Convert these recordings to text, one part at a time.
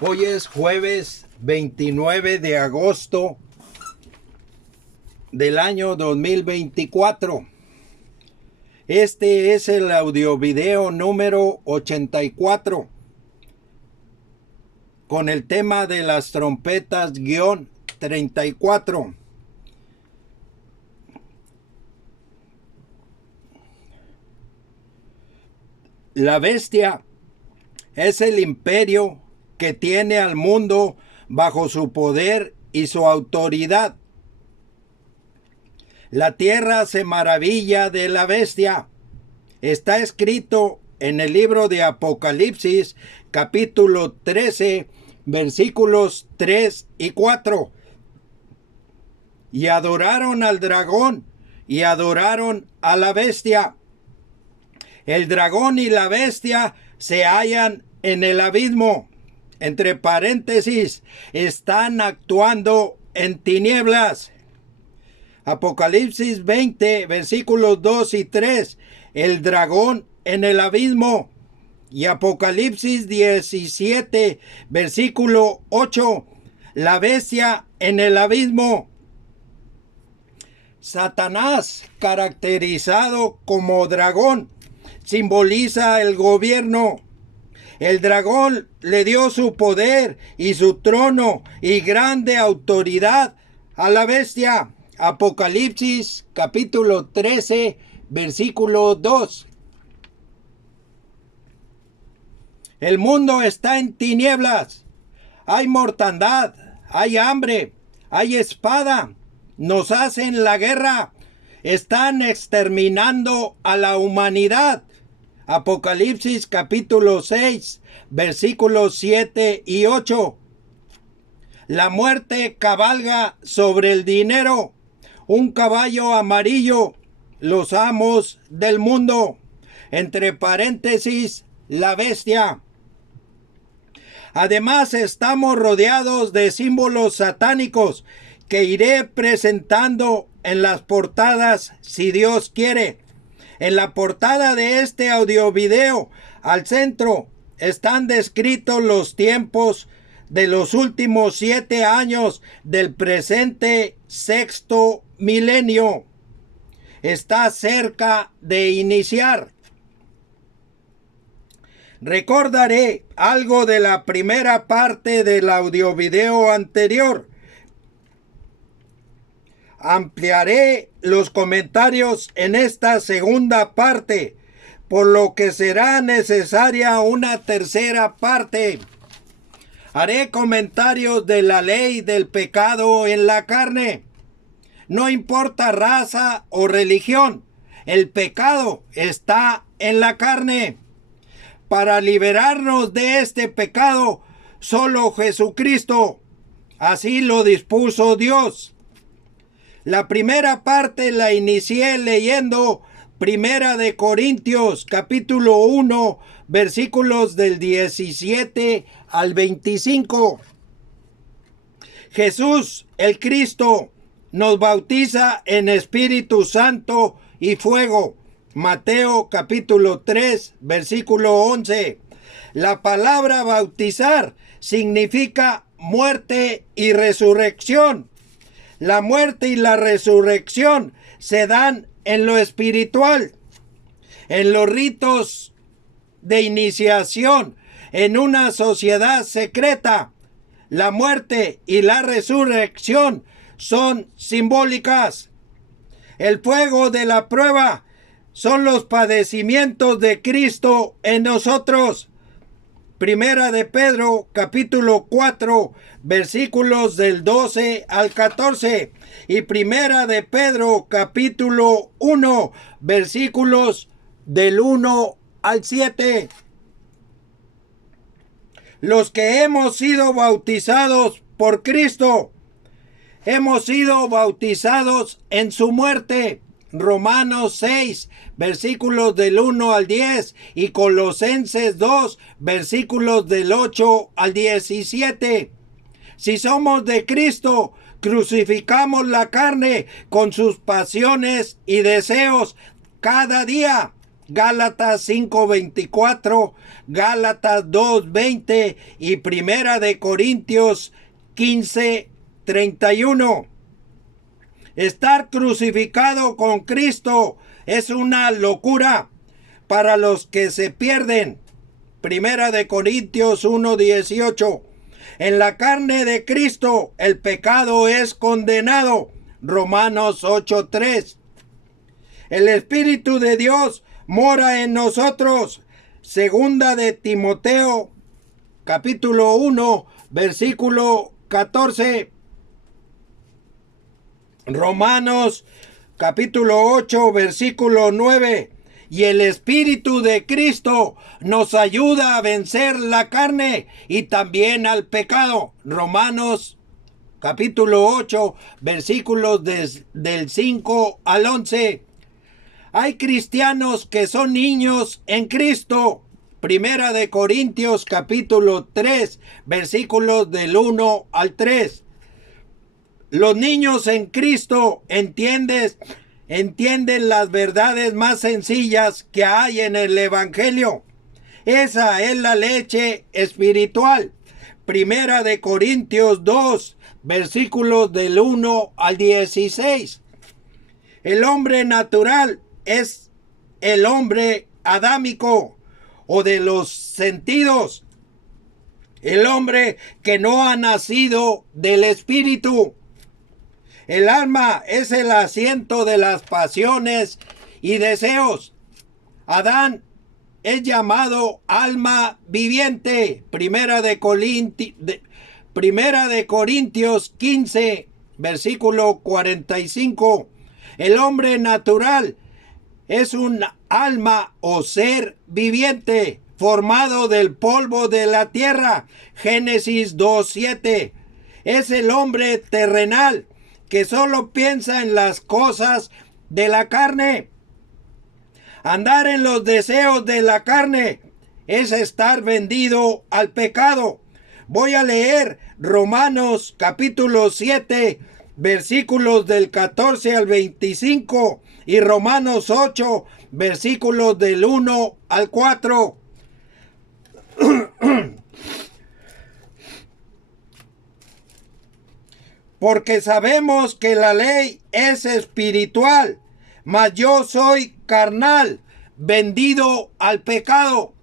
Hoy es jueves 29 de agosto del año 2024. Este es el audiovideo número 84 con el tema de las trompetas -34. La bestia es el imperio que tiene al mundo bajo su poder y su autoridad. La tierra se maravilla de la bestia. Está escrito en el libro de Apocalipsis, capítulo 13, versículos 3 y 4. Y adoraron al dragón y adoraron a la bestia. El dragón y la bestia se hallan en el abismo. Entre paréntesis, están actuando en tinieblas. Apocalipsis 20, versículos 2 y 3. El dragón en el abismo. Y Apocalipsis 17, versículo 8. La bestia en el abismo. Satanás, caracterizado como dragón, simboliza el gobierno. El dragón le dio su poder y su trono y grande autoridad a la bestia. Apocalipsis capítulo 13, versículo 2. El mundo está en tinieblas. Hay mortandad, hay hambre, hay espada. Nos hacen la guerra. Están exterminando a la humanidad. Apocalipsis capítulo 6, versículos 7 y 8. La muerte cabalga sobre el dinero, un caballo amarillo, los amos del mundo. Entre paréntesis, la bestia. Además, estamos rodeados de símbolos satánicos que iré presentando en las portadas si Dios quiere. En la portada de este audiovideo, al centro, están descritos los tiempos de los últimos 7 años del presente sexto milenio. Está cerca de iniciar. Recordaré algo de la primera parte del audiovideo anterior. Ampliaré los comentarios en esta segunda parte, por lo que será necesaria una tercera parte. Haré comentarios de la ley del pecado en la carne. No importa raza o religión, el pecado está en la carne. Para liberarnos de este pecado, solo Jesucristo. Así lo dispuso Dios. La primera parte la inicié leyendo Primera de Corintios, capítulo 1, versículos del 17 al 25. Jesús, el Cristo, nos bautiza en Espíritu Santo y fuego. Mateo, capítulo 3, versículo 11. La palabra bautizar significa muerte y resurrección. La muerte y la resurrección se dan en lo espiritual, en los ritos de iniciación, en una sociedad secreta. La muerte y la resurrección son simbólicas. El fuego de la prueba son los padecimientos de Cristo en nosotros. Primera de Pedro, capítulo 4, versículos del 12 al 14. Y Primera de Pedro, capítulo 1, versículos del 1 al 7. Los que hemos sido bautizados por Cristo, hemos sido bautizados en su muerte. Romanos 6, versículos del 1 al 10 y Colosenses 2, versículos del 8 al 17. Si somos de Cristo, crucificamos la carne con sus pasiones y deseos cada día. Gálatas 5:24, Gálatas 2:20 y Primera de Corintios 15:31. Estar crucificado con Cristo es una locura para los que se pierden. Primera de Corintios 1:18. En la carne de Cristo el pecado es condenado. Romanos 8:3. El Espíritu de Dios mora en nosotros. Segunda de Timoteo, capítulo 1, versículo 14. Romanos, capítulo 8, versículo 9. Y el Espíritu de Cristo nos ayuda a vencer la carne y también al pecado. Romanos, capítulo 8, versículos del 5 al 11. Hay cristianos que son niños en Cristo. Primera de Corintios capítulo 3, versículos del 1 al 3. Los niños en Cristo entienden las verdades más sencillas que hay en el Evangelio. Esa es la leche espiritual. Primera de Corintios 2, versículos del 1 al 16. El hombre natural es el hombre adámico o de los sentidos, el hombre que no ha nacido del Espíritu. El alma es el asiento de las pasiones y deseos. Adán es llamado alma viviente. Primera de Corintios 15, versículo 45. El hombre natural es un alma o ser viviente formado del polvo de la tierra. Génesis 2:7. Es el hombre terrenal que solo piensa en las cosas de la carne. Andar en los deseos de la carne es estar vendido al pecado. Voy a leer Romanos capítulo 7, versículos del 14 al 25 y Romanos 8, versículos del 1 al 4. Porque sabemos que la ley es espiritual, mas yo soy carnal, vendido al pecado.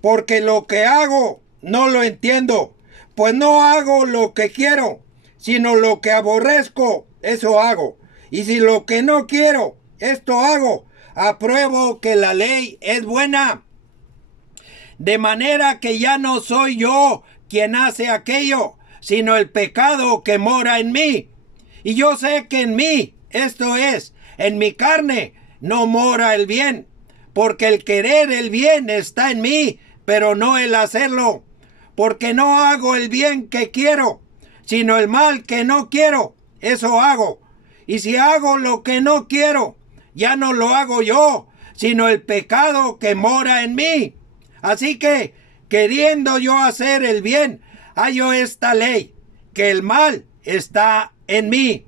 Porque lo que hago no lo entiendo, pues no hago lo que quiero, sino lo que aborrezco, eso hago. Y si lo que no quiero, esto hago, apruebo que la ley es buena. De manera que ya no soy yo quien hace aquello, sino el pecado que mora en mí. Y yo sé que en mí, esto es, en mi carne, no mora el bien, porque el querer el bien está en mí, pero no el hacerlo. Porque no hago el bien que quiero, sino el mal que no quiero, eso hago. Y si hago lo que no quiero, ya no lo hago yo, sino el pecado que mora en mí. Así que, queriendo yo hacer el bien, hallo esta ley, que el mal está en mí.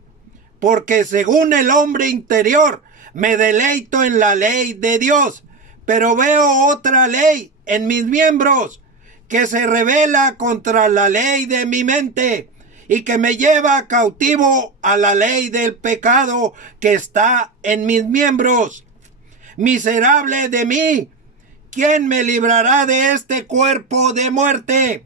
Porque según el hombre interior, me deleito en la ley de Dios, pero veo otra ley en mis miembros, que se rebela contra la ley de mi mente, y que me lleva cautivo a la ley del pecado que está en mis miembros. Miserable de mí, ¿quién me librará de este cuerpo de muerte?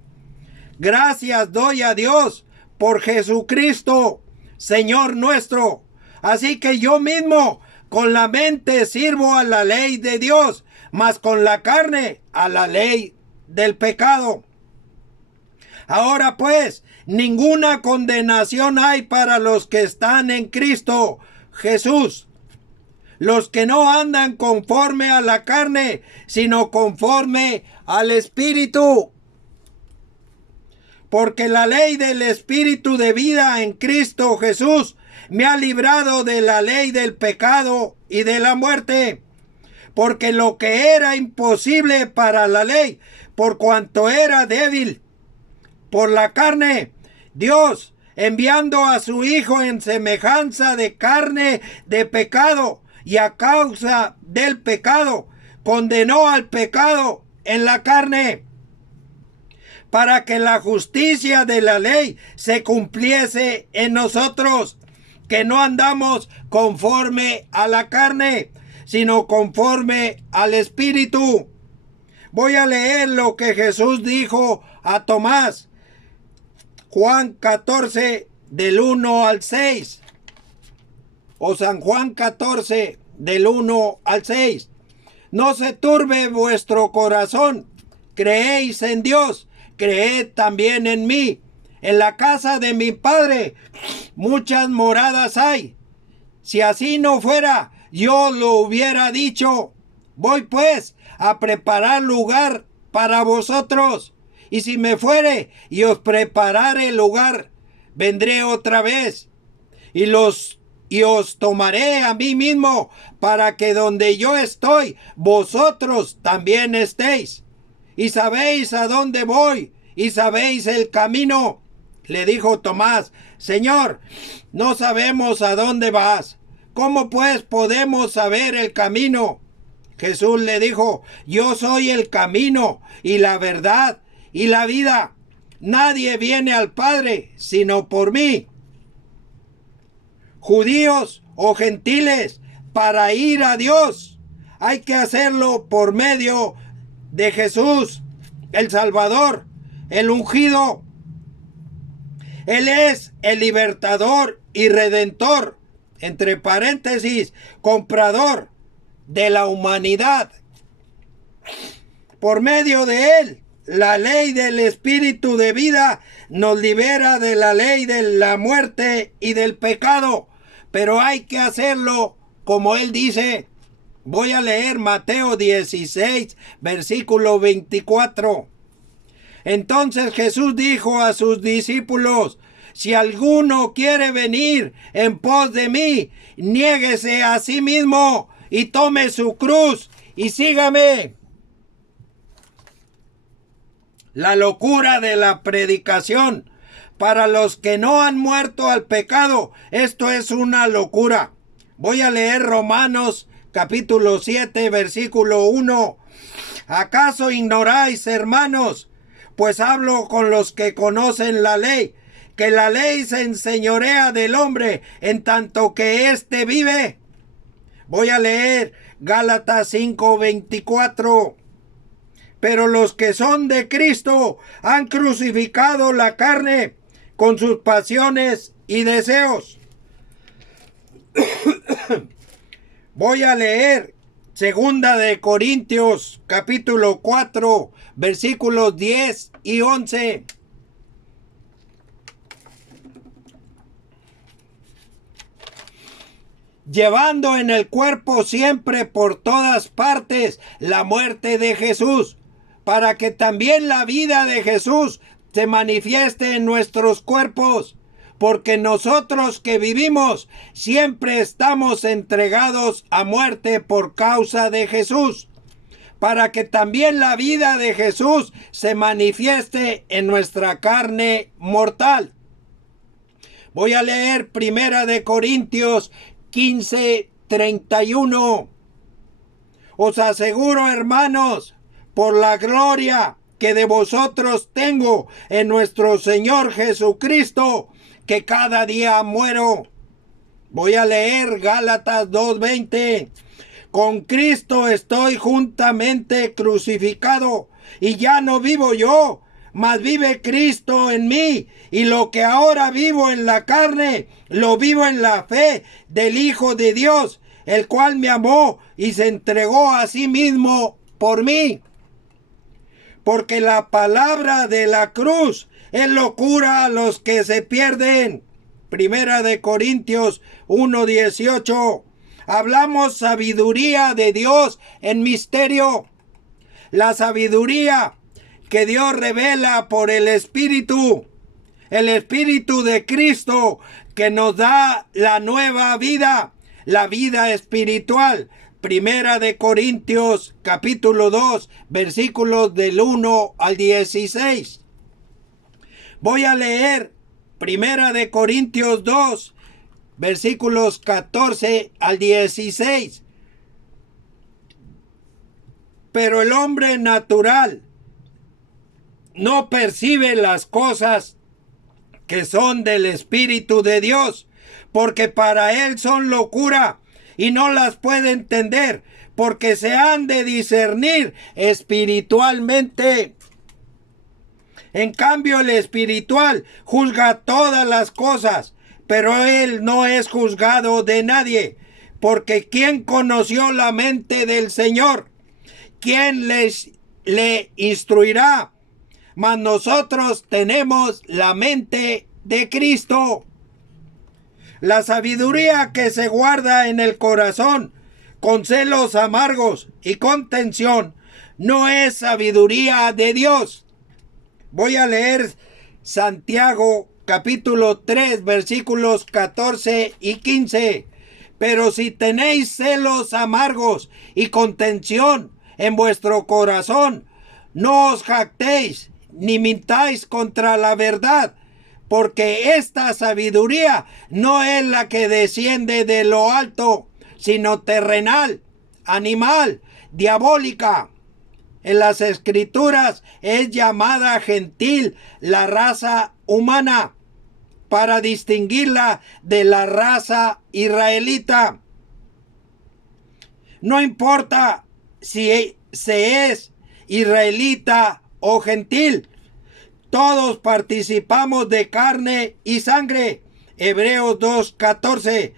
Gracias doy a Dios por Jesucristo, Señor nuestro. Así que yo mismo con la mente sirvo a la ley de Dios, mas con la carne a la ley del pecado. Ahora pues, ninguna condenación hay para los que están en Cristo Jesús, los que no andan conforme a la carne, sino conforme al Espíritu. Porque la ley del Espíritu de vida en Cristo Jesús me ha librado de la ley del pecado y de la muerte. Porque lo que era imposible para la ley, por cuanto era débil por la carne, Dios enviando a su Hijo en semejanza de carne de pecado, y a causa del pecado condenó al pecado en la carne, para que la justicia de la ley se cumpliese en nosotros, que no andamos conforme a la carne, sino conforme al Espíritu. Voy a leer lo que Jesús dijo a Tomás. Juan 14, del 1 al 6. O San Juan 14, del 1 al 6. No se turbe vuestro corazón. Creéis en Dios, creed también en mí. En la casa de mi Padre muchas moradas hay. Si así no fuera, yo lo hubiera dicho. Voy pues a preparar lugar para vosotros. Y si me fuere y os preparare lugar, vendré otra vez y os tomaré a mí mismo, para que donde yo estoy, vosotros también estéis. Y sabéis a dónde voy, y sabéis el camino. Le dijo Tomás: Señor, no sabemos a dónde vas. ¿Cómo pues podemos saber el camino? Jesús le dijo: Yo soy el camino y la verdad y la vida. Nadie viene al Padre sino por mí. Judíos o gentiles, para ir a Dios hay que hacerlo por medio de Jesús, el Salvador, el ungido. Él es el libertador y redentor, entre paréntesis, comprador de la humanidad. Por medio de él, la ley del Espíritu de vida nos libera de la ley de la muerte y del pecado. Pero hay que hacerlo como él dice. Voy a leer Mateo 16, versículo 24. Entonces Jesús dijo a sus discípulos: Si alguno quiere venir en pos de mí, niéguese a sí mismo y tome su cruz y sígame. La locura de la predicación. Para los que no han muerto al pecado, esto es una locura. Voy a leer Romanos capítulo 7, versículo 1. ¿Acaso ignoráis, hermanos? Pues hablo con los que conocen la ley, que la ley se enseñorea del hombre en tanto que éste vive. Voy a leer Gálatas 5, 24. Pero los que son de Cristo han crucificado la carne con sus pasiones y deseos. Voy a leer Segunda de Corintios, capítulo 4, versículos 10 y 11. Llevando en el cuerpo siempre por todas partes la muerte de Jesús, para que también la vida de Jesús se manifieste en nuestros cuerpos, porque nosotros que vivimos siempre estamos entregados a muerte por causa de Jesús, para que también la vida de Jesús se manifieste en nuestra carne mortal. Voy a leer Primera de Corintios 15, 31. Os aseguro, hermanos, por la gloria que de vosotros tengo en nuestro Señor Jesucristo, que cada día muero. Voy a leer Gálatas 2:20. Con Cristo estoy juntamente crucificado, y ya no vivo yo, mas vive Cristo en mí, y lo que ahora vivo en la carne, lo vivo en la fe del Hijo de Dios, el cual me amó y se entregó a sí mismo por mí. Porque la palabra de la cruz es locura a los que se pierden. Primera de Corintios 1:18. Hablamos sabiduría de Dios en misterio. La sabiduría que Dios revela por el Espíritu de Cristo, que nos da la nueva vida, la vida espiritual. Primera de Corintios capítulo 2, versículos del 1 al 16. Voy a leer Primera de Corintios 2, versículos 14 al 16. Pero el hombre natural no percibe las cosas que son del Espíritu de Dios, porque para él son locura y no las puede entender, porque se han de discernir espiritualmente. En cambio, el espiritual juzga todas las cosas, pero él no es juzgado de nadie, porque ¿quién conoció la mente del Señor? ¿Quién le instruirá? Mas nosotros tenemos la mente de Cristo. La sabiduría que se guarda en el corazón con celos amargos y contención no es sabiduría de Dios. Voy a leer Santiago capítulo 3 versículos 14 y 15. Pero si tenéis celos amargos y contención en vuestro corazón, no os jactéis ni mintáis contra la verdad, porque esta sabiduría no es la que desciende de lo alto, sino terrenal, animal, diabólica. En las Escrituras es llamada gentil la raza humana, para distinguirla de la raza israelita. No importa si se es israelita o gentil, todos participamos de carne y sangre. Hebreos 2:14.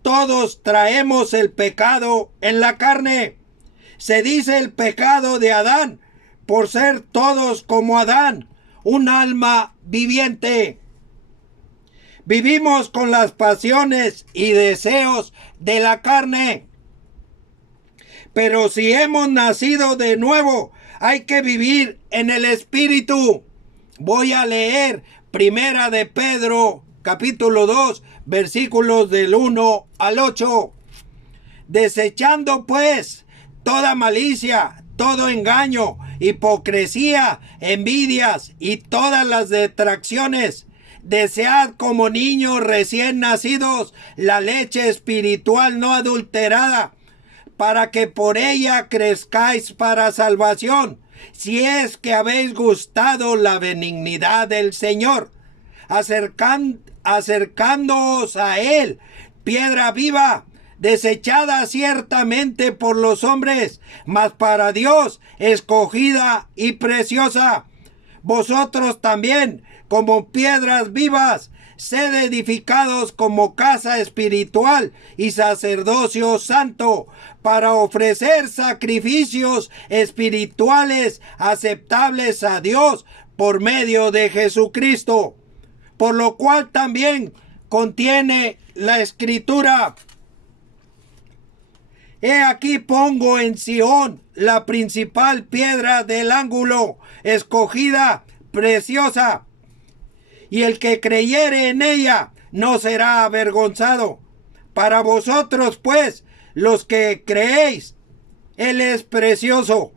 Todos traemos el pecado en la carne. Se dice el pecado de Adán, por ser todos como Adán, un alma viviente. Vivimos con las pasiones y deseos de la carne. Pero si hemos nacido de nuevo, hay que vivir en el Espíritu. Voy a leer Primera de Pedro, capítulo 2, versículos del 1 al 8. Desechando pues toda malicia, todo engaño, hipocresía, envidias y todas las detracciones, desead como niños recién nacidos la leche espiritual no adulterada, para que por ella crezcáis para salvación, si es que habéis gustado la benignidad del Señor, acercándoos a Él, piedra viva, desechada ciertamente por los hombres, mas para Dios escogida y preciosa. Vosotros también, como piedras vivas, sed edificados como casa espiritual y sacerdocio santo, para ofrecer sacrificios espirituales aceptables a Dios por medio de Jesucristo, por lo cual también contiene la Escritura: He aquí pongo en Sión la principal piedra del ángulo, escogida, preciosa, y el que creyere en ella no será avergonzado. Para vosotros, pues, los que creéis, Él es precioso,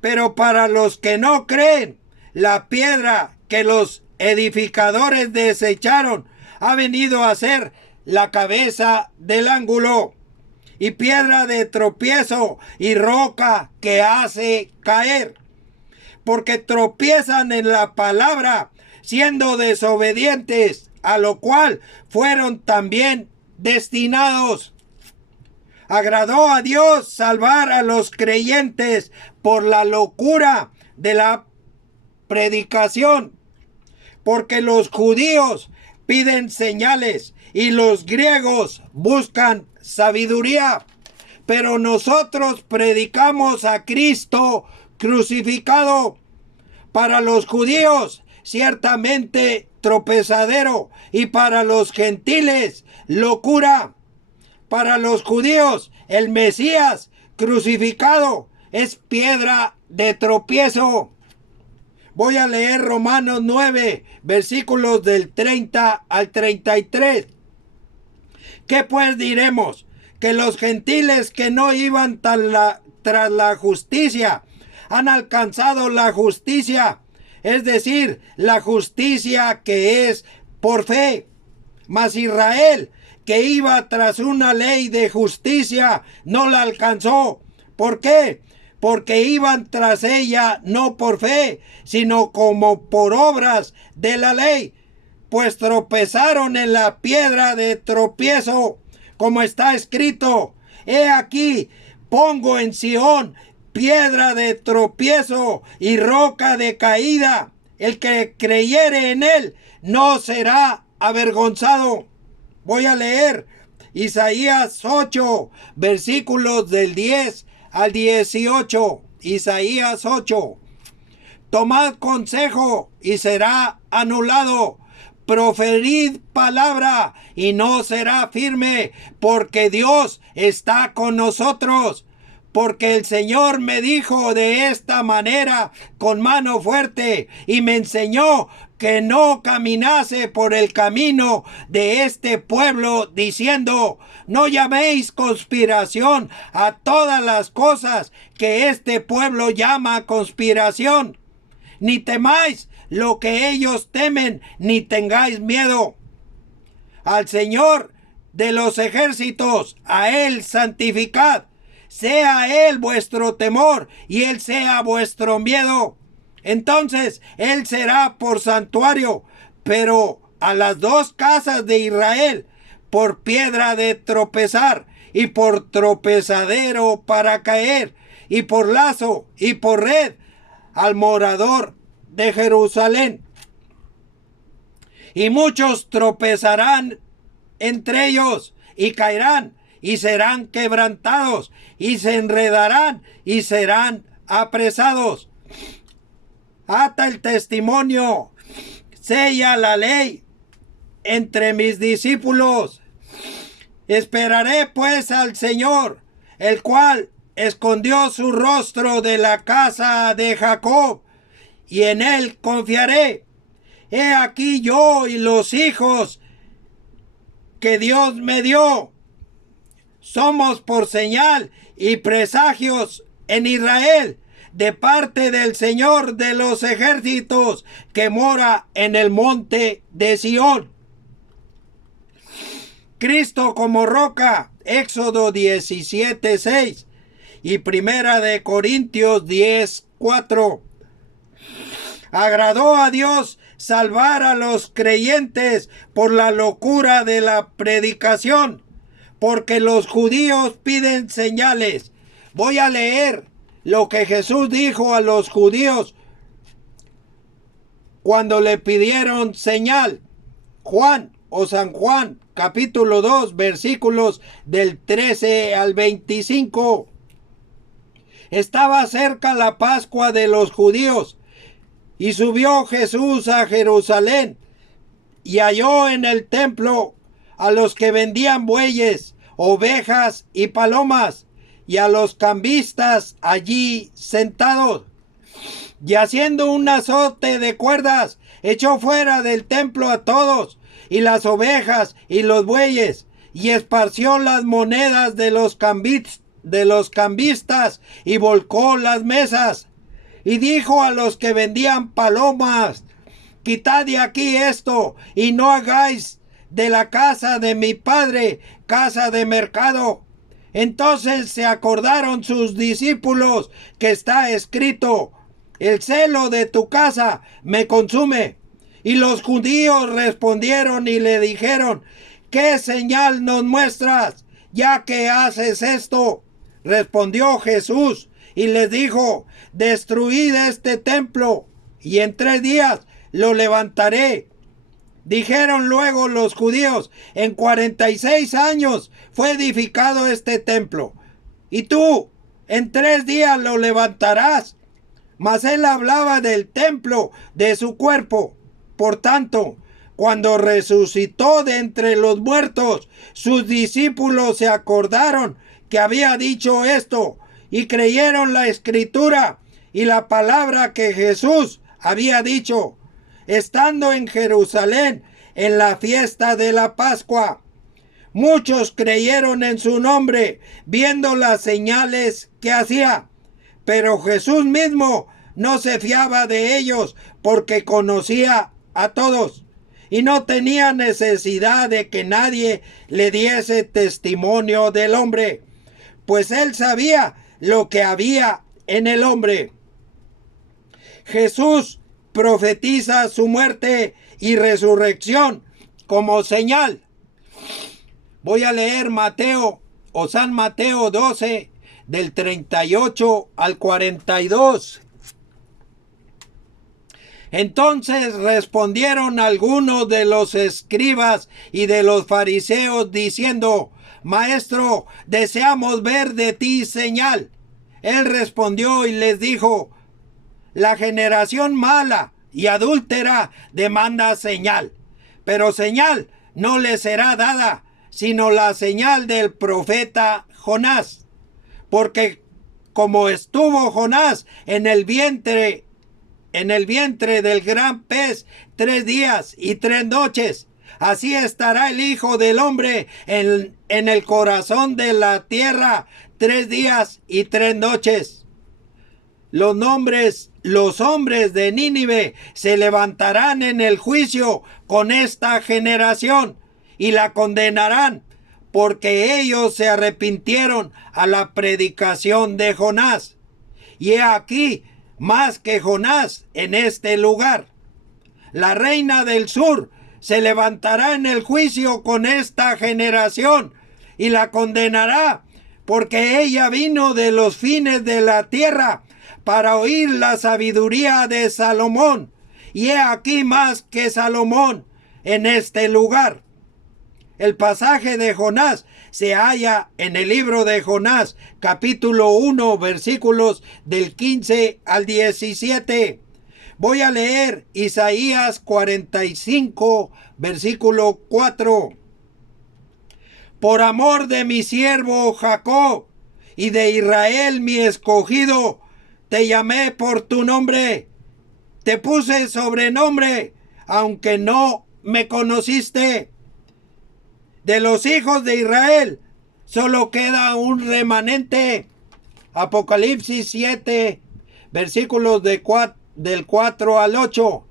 pero para los que no creen, la piedra que los edificadores desecharon ha venido a ser la cabeza del ángulo, y piedra de tropiezo y roca que hace caer, porque tropiezan en la palabra, siendo desobedientes, a lo cual fueron también destinados. Agradó a Dios salvar a los creyentes por la locura de la predicación, porque los judíos piden señales y los griegos buscan sabiduría, pero nosotros predicamos a Cristo crucificado, para los judíos ciertamente tropezadero, y para los gentiles locura. Para los judíos el Mesías crucificado es piedra de tropiezo. Voy a leer Romanos 9, versículos del 30 al 33. ¿Qué pues diremos? Que los gentiles que no iban tras la justicia han alcanzado la justicia, es decir, la justicia que es por fe. Mas Israel, que iba tras una ley de justicia, no la alcanzó. ¿Por qué? Porque iban tras ella no por fe, sino como por obras de la ley, pues tropezaron en la piedra de tropiezo, como está escrito: he aquí, pongo en Sión piedra de tropiezo y roca de caída. El que creyere en él no será avergonzado. Voy a leer Isaías 8, versículos del 10 al 18. Isaías 8. Tomad consejo y será anulado. Proferid palabra y no será firme, porque Dios está con nosotros. Porque el Señor me dijo de esta manera con mano fuerte y me enseñó que no caminase por el camino de este pueblo, diciendo: no llaméis conspiración a todas las cosas que este pueblo llama conspiración, ni temáis lo que ellos temen, ni tengáis miedo. Al Señor de los ejércitos, a Él santificad. Sea Él vuestro temor y Él sea vuestro miedo. Entonces Él será por santuario, pero a las dos casas de Israel por piedra de tropezar y por tropezadero para caer y por lazo y por red al morador de Jerusalén. Y muchos tropezarán entre ellos y caerán y serán quebrantados y se enredarán y serán apresados. Ata el testimonio, sella la ley entre mis discípulos. Esperaré pues al Señor, el cual escondió su rostro de la casa de Jacob, y en él confiaré. He aquí yo y los hijos que Dios me dio. Somos por señal y presagios en Israel, de parte del Señor de los ejércitos, que mora en el monte de Sión. Cristo como roca, Éxodo 17:6 y Primera de Corintios 10:4. Agradó a Dios salvar a los creyentes por la locura de la predicación, porque los judíos piden señales. Voy a leer lo que Jesús dijo a los judíos cuando le pidieron señal. Juan o San Juan, capítulo 2, versículos del 13 al 25. Estaba cerca la Pascua de los judíos, y subió Jesús a Jerusalén, y halló en el templo a los que vendían bueyes, ovejas y palomas, y a los cambistas allí sentados. Y haciendo un azote de cuerdas, echó fuera del templo a todos, y las ovejas y los bueyes, y esparció las monedas de los cambistas, y volcó las mesas. Y dijo a los que vendían palomas: quitad de aquí esto, y no hagáis de la casa de mi padre casa de mercado. Entonces se acordaron sus discípulos que está escrito: el celo de tu casa me consume. Y los judíos respondieron y le dijeron: ¿qué señal nos muestras, ya que haces esto? Respondió Jesús y les dijo: destruid este templo, y en 3 días lo levantaré. Dijeron luego los judíos: en 46 años fue edificado este templo, y tú en 3 días lo levantarás. Mas él hablaba del templo de su cuerpo. Por tanto, cuando resucitó de entre los muertos, sus discípulos se acordaron que había dicho esto, y creyeron la escritura y la palabra que Jesús había dicho, estando en Jerusalén en la fiesta de la Pascua. Muchos creyeron en su nombre, viendo las señales que hacía. Pero Jesús mismo no se fiaba de ellos, porque conocía a todos, y no tenía necesidad de que nadie le diese testimonio del hombre, pues él sabía lo que había en el hombre. Jesús profetiza su muerte y resurrección como señal. Voy a leer Mateo o San Mateo 12 del 38 al 42. Entonces respondieron algunos de los escribas y de los fariseos diciendo: Maestro, deseamos ver de ti señal. Él respondió y les dijo: la generación mala y adúltera demanda señal, pero señal no le será dada, sino la señal del profeta Jonás. Porque como estuvo Jonás en el vientre del gran pez 3 días y 3 noches, así estará el Hijo del Hombre en el corazón de la tierra 3 días y 3 noches. Los hombres de Nínive se levantarán en el juicio con esta generación y la condenarán, porque ellos se arrepintieron a la predicación de Jonás. Y he aquí más que Jonás en este lugar. La reina del sur se levantará en el juicio con esta generación y la condenará, porque ella vino de los fines de la tierra para oír la sabiduría de Salomón, y he aquí más que Salomón en este lugar. El pasaje de Jonás se halla en el libro de Jonás, capítulo 1, versículos del 15 al 17. Voy a leer Isaías 45, versículo 4. Por amor de mi siervo Jacob y de Israel mi escogido, te llamé por tu nombre, te puse sobrenombre, aunque no me conociste. De los hijos de Israel solo queda un remanente. Apocalipsis 7, versículos del 4 al 8.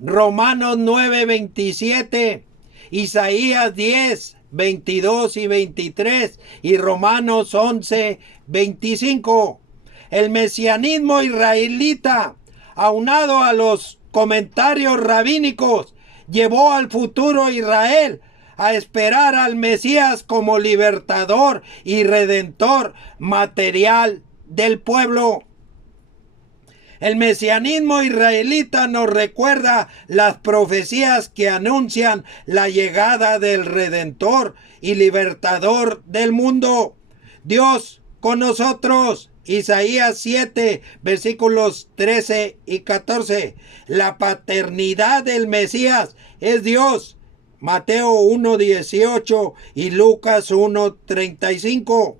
Romanos 9, 27. Isaías 10, 22 y 23. Y Romanos 11, 25. El mesianismo israelita, aunado a los comentarios rabínicos, llevó al futuro Israel a esperar al Mesías como libertador y redentor material del pueblo. El mesianismo israelita nos recuerda las profecías que anuncian la llegada del redentor y libertador del mundo. Dios con nosotros. Isaías 7, versículos 13 y 14. La paternidad del Mesías es Dios. Mateo 1:18 y Lucas 1:35.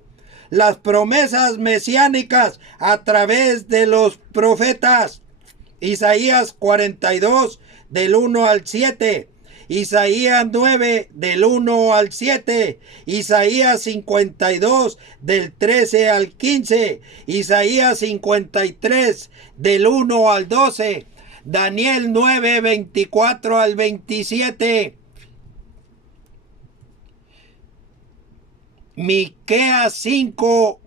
Las promesas mesiánicas a través de los profetas. Isaías 42 del 1 al 7. Isaías 9 del 1 al 7. Isaías 52 del 13 al 15. Isaías 53 del 1 al 12. Daniel 9, 24 al 27. Miqueas 5,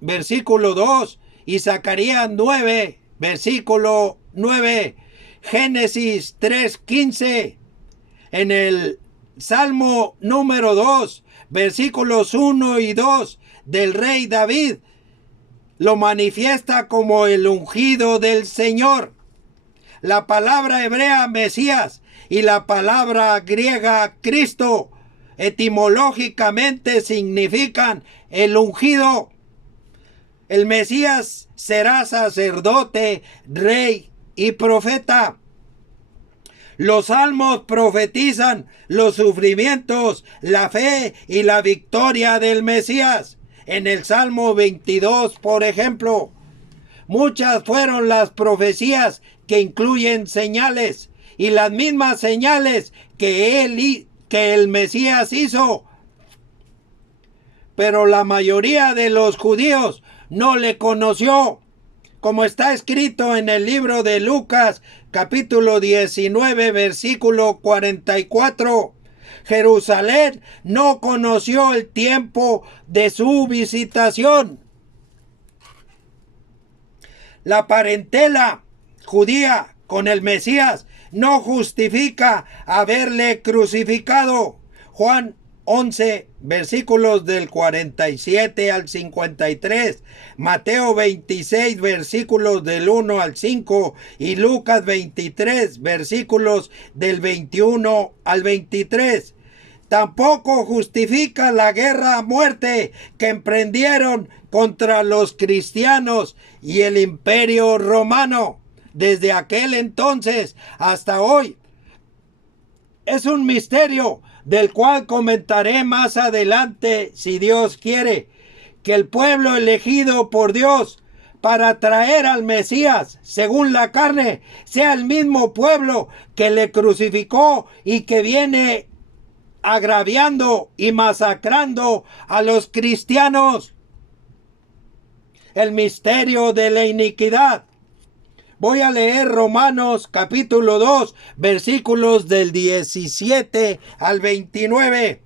versículo 2 y Zacarías 9, versículo 9. Génesis 3:15. En el Salmo número 2, versículos 1 y 2 del rey David, lo manifiesta como el ungido del Señor. La palabra hebrea Mesías y la palabra griega Cristo etimológicamente significan el ungido. El Mesías será sacerdote, rey y profeta. Los salmos profetizan los sufrimientos, la fe y la victoria del Mesías. En el Salmo 22, por ejemplo, muchas fueron las profecías que incluyen señales, y las mismas señales que el Mesías hizo. Pero la mayoría de los judíos no le conoció, como está escrito en el libro de Lucas, capítulo 19, versículo 44. Jerusalén no conoció el tiempo de su visitación. La parentela judía con el Mesías no justifica haberle crucificado. Juan 11, versículos del 47 al 53, Mateo 26, versículos del 1 al 5 y Lucas 23, versículos del 21 al 23. Tampoco justifica la guerra a muerte que emprendieron contra los cristianos y el imperio romano desde aquel entonces hasta hoy. Es un misterio del cual comentaré más adelante, si Dios quiere, que el pueblo elegido por Dios para traer al Mesías según la carne sea el mismo pueblo que le crucificó y que viene agraviando y masacrando a los cristianos. El misterio de la iniquidad. Voy a leer Romanos capítulo 2, versículos del 17 al 29.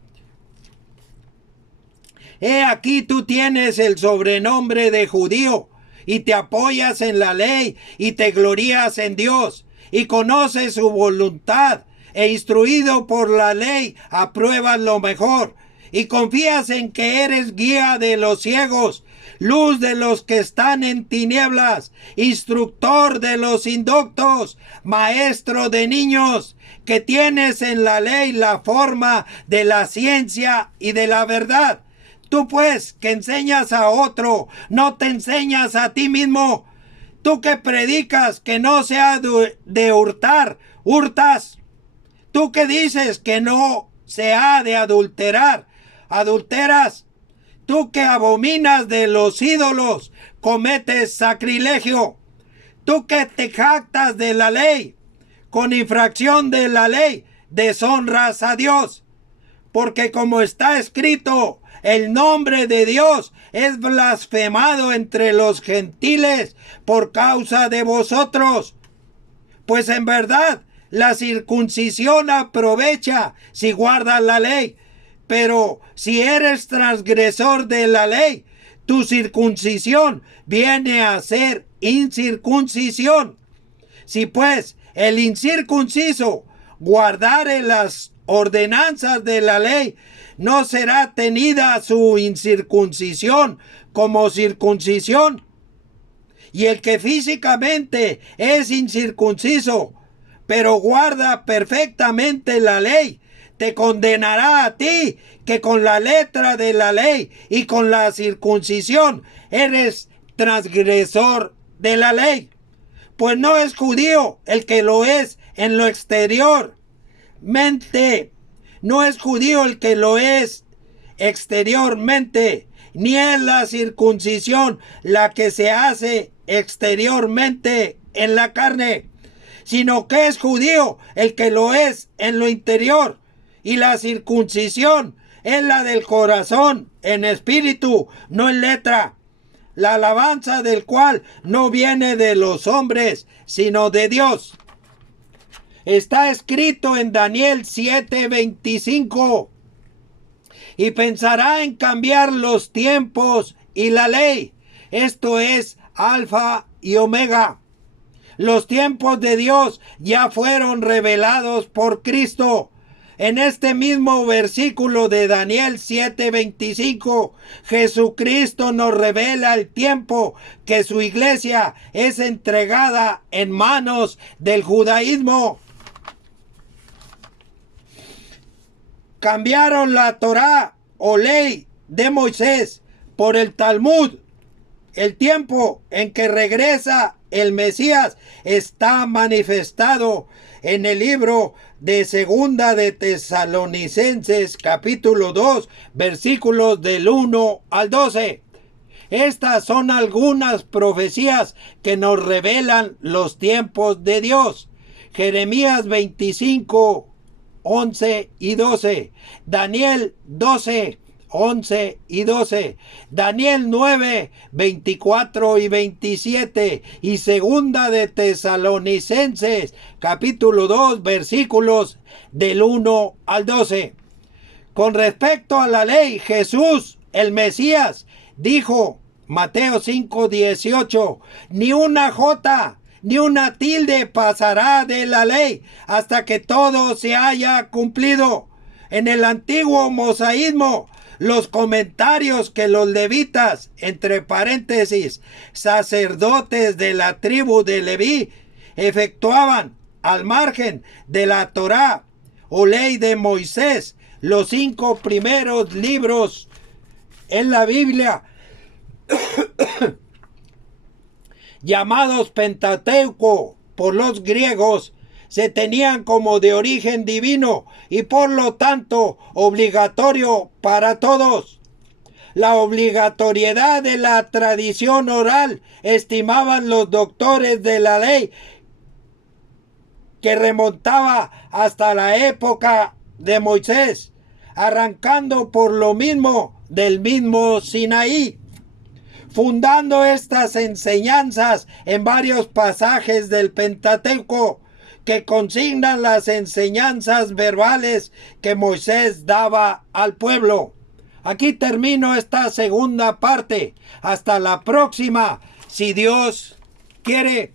He aquí tú tienes el sobrenombre de judío, y te apoyas en la ley, y te glorías en Dios, y conoces su voluntad, e instruido por la ley, apruebas lo mejor, y confías en que eres guía de los ciegos, luz de los que están en tinieblas, instructor de los indoctos, maestro de niños, que tienes en la ley la forma de la ciencia y de la verdad. Tú pues, que enseñas a otro, no te enseñas a ti mismo. Tú que predicas que no se ha de hurtar, hurtas. Tú que dices que no se ha de adulterar, adulteras. Tú que abominas de los ídolos, cometes sacrilegio. Tú que te jactas de la ley, con infracción de la ley, deshonras a Dios. Porque como está escrito, el nombre de Dios es blasfemado entre los gentiles por causa de vosotros. Pues en verdad, la circuncisión aprovecha si guardas la ley. Pero si eres transgresor de la ley, tu circuncisión viene a ser incircuncisión. Si pues el incircunciso guardare las ordenanzas de la ley, no será tenida su incircuncisión como circuncisión. Y el que físicamente es incircunciso, pero guarda perfectamente la ley, te condenará a ti, que con la letra de la ley y con la circuncisión eres transgresor de la ley. Pues no es judío el que lo es en lo exterior. No es judío el que lo es exteriormente, ni es la circuncisión la que se hace exteriormente en la carne, sino que es judío el que lo es en lo interior. Y la circuncisión es la del corazón, en espíritu, no en letra. La alabanza del cual no viene de los hombres, sino de Dios. Está escrito en Daniel 7:25. Y pensará en cambiar los tiempos y la ley. Esto es Alfa y Omega. Los tiempos de Dios ya fueron revelados por Cristo. En este mismo versículo de Daniel 7:25, Jesucristo nos revela el tiempo que su iglesia es entregada en manos del judaísmo. Cambiaron la Torá o ley de Moisés por el Talmud. El tiempo en que regresa el Mesías está manifestado en el libro de Segunda de Tesalonicenses, capítulo 2, versículos del 1 al 12. Estas son algunas profecías que nos revelan los tiempos de Dios. Jeremías 25, 11 y 12. Daniel 12, 11 y 12, Daniel 9, 24 y 27 y segunda de Tesalonicenses capítulo 2 versículos del 1 al 12. Con respecto a la ley, Jesús, el Mesías, dijo, Mateo 5, 18, ni una jota ni una tilde pasará de la ley hasta que todo se haya cumplido. En el antiguo mosaísmo, los comentarios que los levitas, entre paréntesis, sacerdotes de la tribu de Leví, efectuaban al margen de la Torá o ley de Moisés, los 5 primeros libros en la Biblia, llamados Pentateuco por los griegos, se tenían como de origen divino y por lo tanto obligatorio para todos. La obligatoriedad de la tradición oral estimaban los doctores de la ley que remontaba hasta la época de Moisés, arrancando por lo mismo del mismo Sinaí, fundando estas enseñanzas en varios pasajes del Pentateuco que consignan las enseñanzas verbales que Moisés daba al pueblo. Aquí termino esta segunda parte. Hasta la próxima, si Dios quiere.